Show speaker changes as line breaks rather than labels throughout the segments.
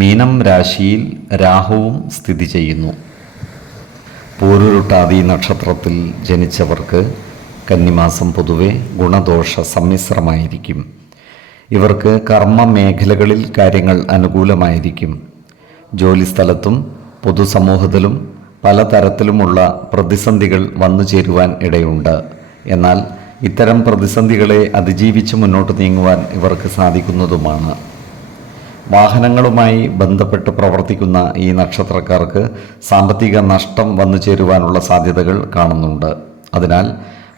മീനം രാശിയിൽ രാഹുവും സ്ഥിതി ചെയ്യുന്നു. പൂരുരുട്ടാതി നക്ഷത്രത്തിൽ ജനിച്ചവർക്ക് കന്നിമാസം പൊതുവെ ഗുണദോഷ സമ്മിശ്രമായിരിക്കും. ഇവർക്ക് കർമ്മ മേഖലകളിൽ കാര്യങ്ങൾ അനുകൂലമായിരിക്കും. ജോലിസ്ഥലത്തും പൊതുസമൂഹത്തിലും പലതരത്തിലുമുള്ള പ്രതിസന്ധികൾ വന്നു ചേരുവാൻ ഇടയുണ്ട്. എന്നാൽ ഇത്തരം പ്രതിസന്ധികളെ അതിജീവിച്ച് മുന്നോട്ട് നീങ്ങുവാൻ ഇവർക്ക് സാധിക്കുന്നതുമാണ്. വാഹനങ്ങളുമായി ബന്ധപ്പെട്ട് പ്രവർത്തിക്കുന്ന ഈ നക്ഷത്രക്കാർക്ക് സാമ്പത്തിക നഷ്ടം വന്നു ചേരുവാനുള്ള സാധ്യതകൾ കാണുന്നുണ്ട്. അതിനാൽ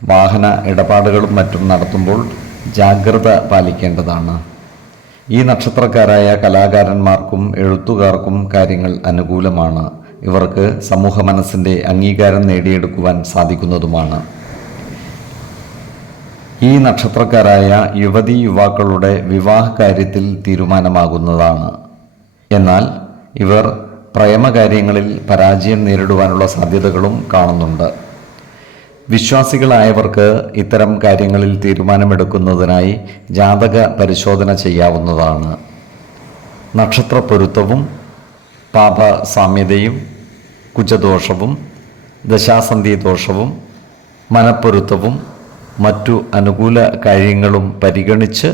വാഹന ഇടപാടുകളും മറ്റും നടത്തുമ്പോൾ ജാഗ്രത പാലിക്കേണ്ടതാണ്. ഈ നക്ഷത്രക്കാരായ കലാകാരന്മാർക്കും എഴുത്തുകാർക്കും കാര്യങ്ങൾ അനുകൂലമാണ്. ഇവർക്ക് സമൂഹ മനസ്സിന്റെ അംഗീകാരം നേടിയെടുക്കുവാൻ സാധിക്കുന്നതുമാണ്. ഈ നക്ഷത്രക്കാരായ യുവതി യുവാക്കളുടെ വിവാഹ കാര്യത്തിൽ തീരുമാനമാകുന്നതാണ്. എന്നാൽ ഇവർ പ്രേമകാര്യങ്ങളിൽ പരാജയം നേരിടുവാനുള്ള സാധ്യതകളും കാണുന്നുണ്ട്. വിശ്വാസികളായവർക്ക് ഇത്തരം കാര്യങ്ങളിൽ തീരുമാനമെടുക്കുന്നതിനായി ജാതക പരിശോധന ചെയ്യാവുന്നതാണ്. നക്ഷത്ര പൊരുത്തവും പാപ സാമ്യതയും കുജദോഷവും ദശാസന്ധി ദോഷവും മനപ്പൊരുത്തവും മറ്റു അനുകൂല കാര്യങ്ങളും പരിഗണിച്ച്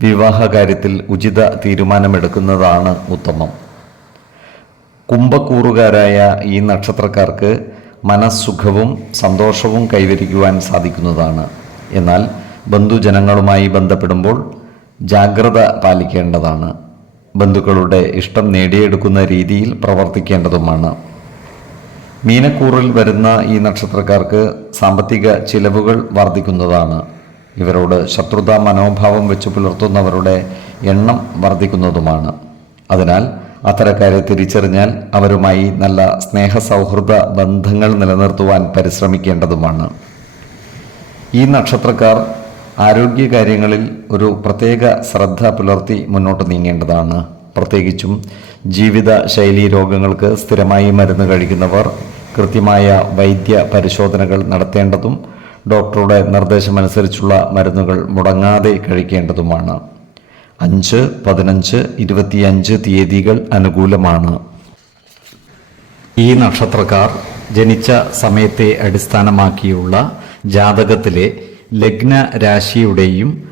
വിവാഹ കാര്യത്തിൽ ഉചിത തീരുമാനമെടുക്കുന്നതാണ് ഉത്തമം. കുംഭക്കൂറുകാരായ ഈ നക്ഷത്രക്കാർക്ക് മനസ്സുഖവും സന്തോഷവും കൈവരിക്കുവാൻ സാധിക്കുന്നതാണ്. എന്നാൽ ബന്ധുജനങ്ങളുമായി ബന്ധപ്പെടുമ്പോൾ ജാഗ്രത പാലിക്കേണ്ടതാണ്. ബന്ധുക്കളുടെ ഇഷ്ടം നേടിയെടുക്കുന്ന രീതിയിൽ പ്രവർത്തിക്കേണ്ടതുമാണ്. മീനക്കൂറിൽ വരുന്ന ഈ നക്ഷത്രക്കാർക്ക് സാമ്പത്തിക ചിലവുകൾ വർദ്ധിക്കുന്നതാണ്. ഇവരോട് ശത്രുതാ മനോഭാവം വെച്ച് പുലർത്തുന്നവരുടെ എണ്ണം വർദ്ധിക്കുന്നതുമാണ്. അതിനാൽ അത്തരക്കാരെ തിരിച്ചറിഞ്ഞാൽ അവരുമായി നല്ല സ്നേഹ സൗഹൃദ ബന്ധങ്ങൾ നിലനിർത്തുവാൻ പരിശ്രമിക്കേണ്ടതുമാണ്. ഈ നക്ഷത്രക്കാർ ആരോഗ്യകാര്യങ്ങളിൽ ഒരു പ്രത്യേക ശ്രദ്ധ പുലർത്തി മുന്നോട്ട് നീങ്ങേണ്ടതാണ്. പ്രത്യേകിച്ചും ജീവിത ശൈലീ രോഗങ്ങൾക്ക് സ്ഥിരമായി മരുന്ന് കഴിക്കുന്നവർ കൃത്യമായ വൈദ്യ പരിശോധനകൾ നടത്തേണ്ടതും ഡോക്ടറുടെ നിർദ്ദേശമനുസരിച്ചുള്ള മരുന്നുകൾ മുടങ്ങാതെ കഴിക്കേണ്ടതുമാണ്. അഞ്ച് പതിനഞ്ച് ഇരുപത്തിയഞ്ച് തീയതികൾ അനുകൂലമാണ്. ഈ നക്ഷത്രക്കാർ ജനിച്ച സമയത്തെ അടിസ്ഥാനമാക്കിയുള്ള ജാതകത്തിലെ ലഗ്ന രാശിയുടെയും